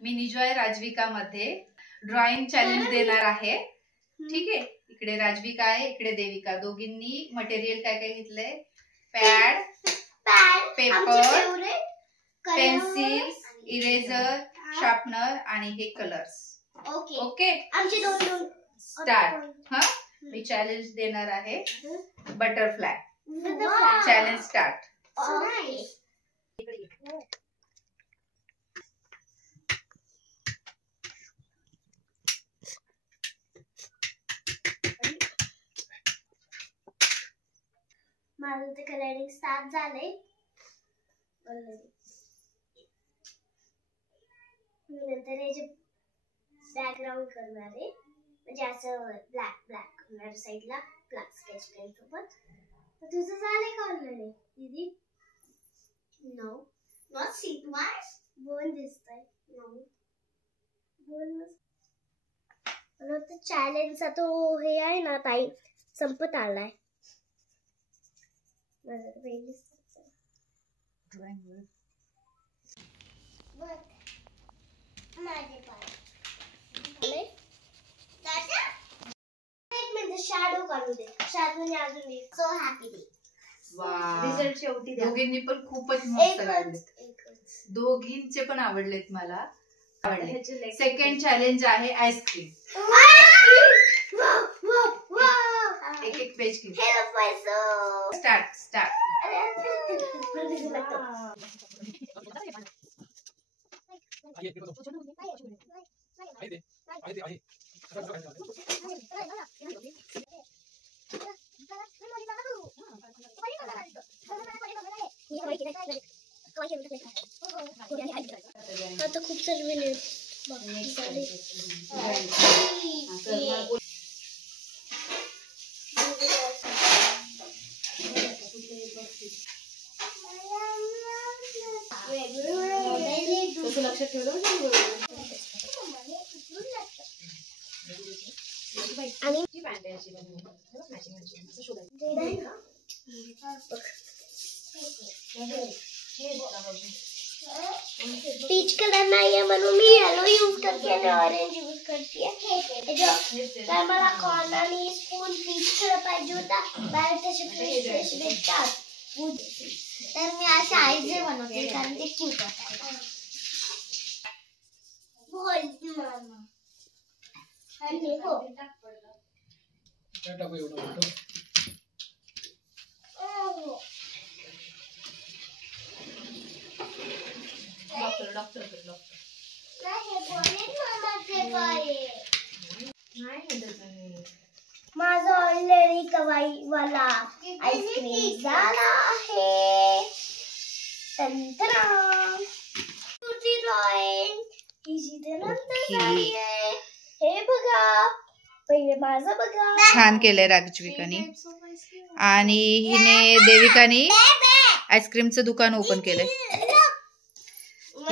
मी निजॉय राजविका मध्ये drawing challenge देणार आहे. ठीक आहे. इकडे राजविका आहे, इकडे देविका. दोघींनी मटेरियल काय काय घेतलंय? Pad, paper, pencil, eraser, sharpener आणि हे कलर्स. ओके. स्टार्ट. हा, मी चॅलेंज देणार आहे. Butterfly challenge start. माझं ते कलरिंग स्टार्ट झालंय. मी नंतर याचे बॅकग्राऊंड करणार आहे, म्हणजे असं ब्लॅक करणार साईडला ब्लॅक स्केच पेन सोबत. तुझं झालंय का ऑलरेडी दीदी? No, not see twice. Bone दिसतंय. नो, बोन नसतं. चॅलेंजचा तो हे आहे ना ताई, संपत आलाय. शॅडो काढू दे. शॅडोने अजून एक सो हॅपी डे. रिझल्ट शेवटी दोघींनी पण खूपच मस्त काढले. दोघींचे पण आवडलेत मला. सेकंड चॅलेंज आहे आईस्क्रीम. एक एक पेज घे. स्टार्ट. आता खूप सारे लक्षात ठेवलं आणि पीच कलर नाहीये म्हणून मी येलो यूज करते आणि ऑरेंज यूज करते. तर मला कॉर्न आणि स्पून पीच कलर पाहिजे होता. बाहेर तसे फ्रेश भेटतात, तर मी असे आईजे बनवते कारण ते क्यूट होतात. माझा ऑलरेडी कवाई वाला आईस्क्रीम झाला आहे. हे बघा, पहिले माझं बघा. छान केलंय राजविकानी. आणि हिने देविकानी आईस्क्रीमचं दुकान ओपन केलंय.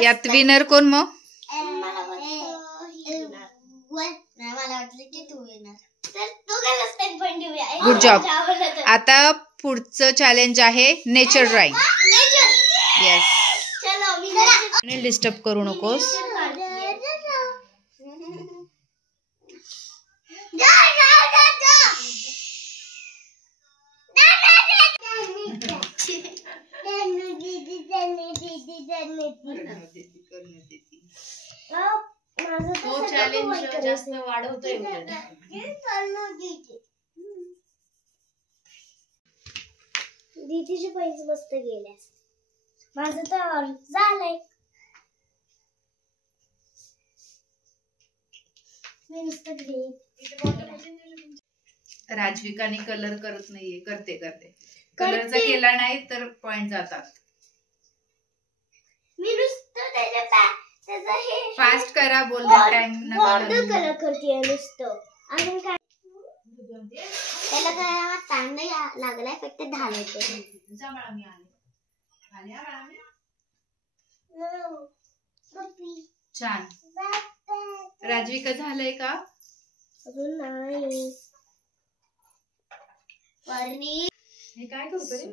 यात विनर कोण मग? मला वाटलं की तू येणार, तर दोघांनाच 10 पॉइंट देऊया. Good job. आता पुढचं चॅलेंज आहे नेचर ड्रॉइंग. येस. चलो, डिस्टर्ब करू नकोस. तो चॅलेंज जास्त वाढवतोय. दीदीचे पैसे मस्त गेले. माझं तर झालंय. मी नुसतं राजविकाने कलर करत नाहीये. करते कलरचा केला नाही तर पॉइंट जातात. मी नुसतं त्याचा हे फास्ट करा. बोलण्या टाइम बॉर्डर कलर करते नुसतं. अजून काय त्याला काय टाइम नाही लागलाय, फक्त घालायचं. छान. राजविका झालंय का? अजून नाही. हे काय करतो रे?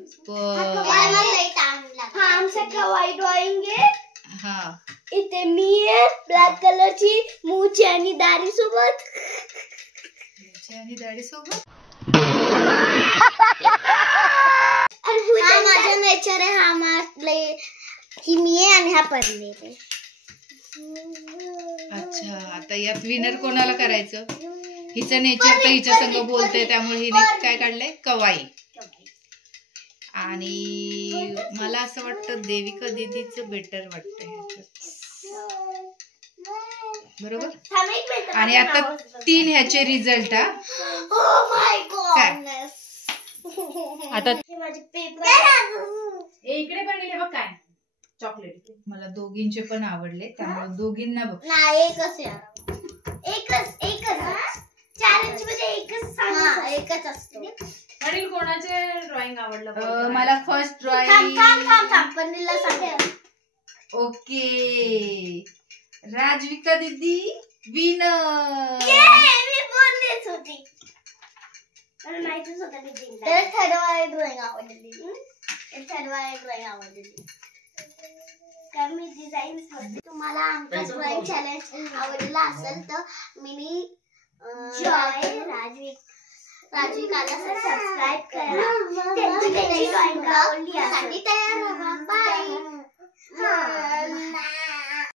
आमचा खवाई ड्रॉइंग आहे. हाँ इथे मी आहे ब्लॅक कलरची मूछी आणि दाढी सोबत. आणि दाढी सोबत हा माझा नेचर आहे. हा माझे ही मी आहे आणि हा पनवेल आहे. अच्छा, आता यात विनर कोणाला करायचं? हिचं नेचर तर हिच्या संग बोलते, त्यामुळे हिने काय काढलंय? कवाई. आणि मला असं वाटतं देविका दीदीचं बेटर वाटतंय बरोबर. आणि आता 3 ह्याचे रिझल्ट. आता इकडे पण गेले बघ काय चॉकलेट. मला दोघींचे पण आवडले, त्यामुळे दोघींना बघ. नाही एकच चॅलेंज मध्ये एकच असतो. वडील कोणाचे ड्रॉइंग आवडलं? मला फर्स्ट ड्रॉइंग. पनीला सांग. ओके, राजविका दीदी विनर. मी बोललेच होती. मला माहितीच होतं मी जिंकणार. तर ठरवाय ड्रॉइंग आवडली. कारण मी डिझाईन. तुम्हाला आमचा ड्रॉइंग चॅलेंज आवडला असेल तर मिनी जॉय राजविकाला सबस्क्राईब करा. त्यांची ड्रॉइंग आवडली असेल तयार व्हा. बाय.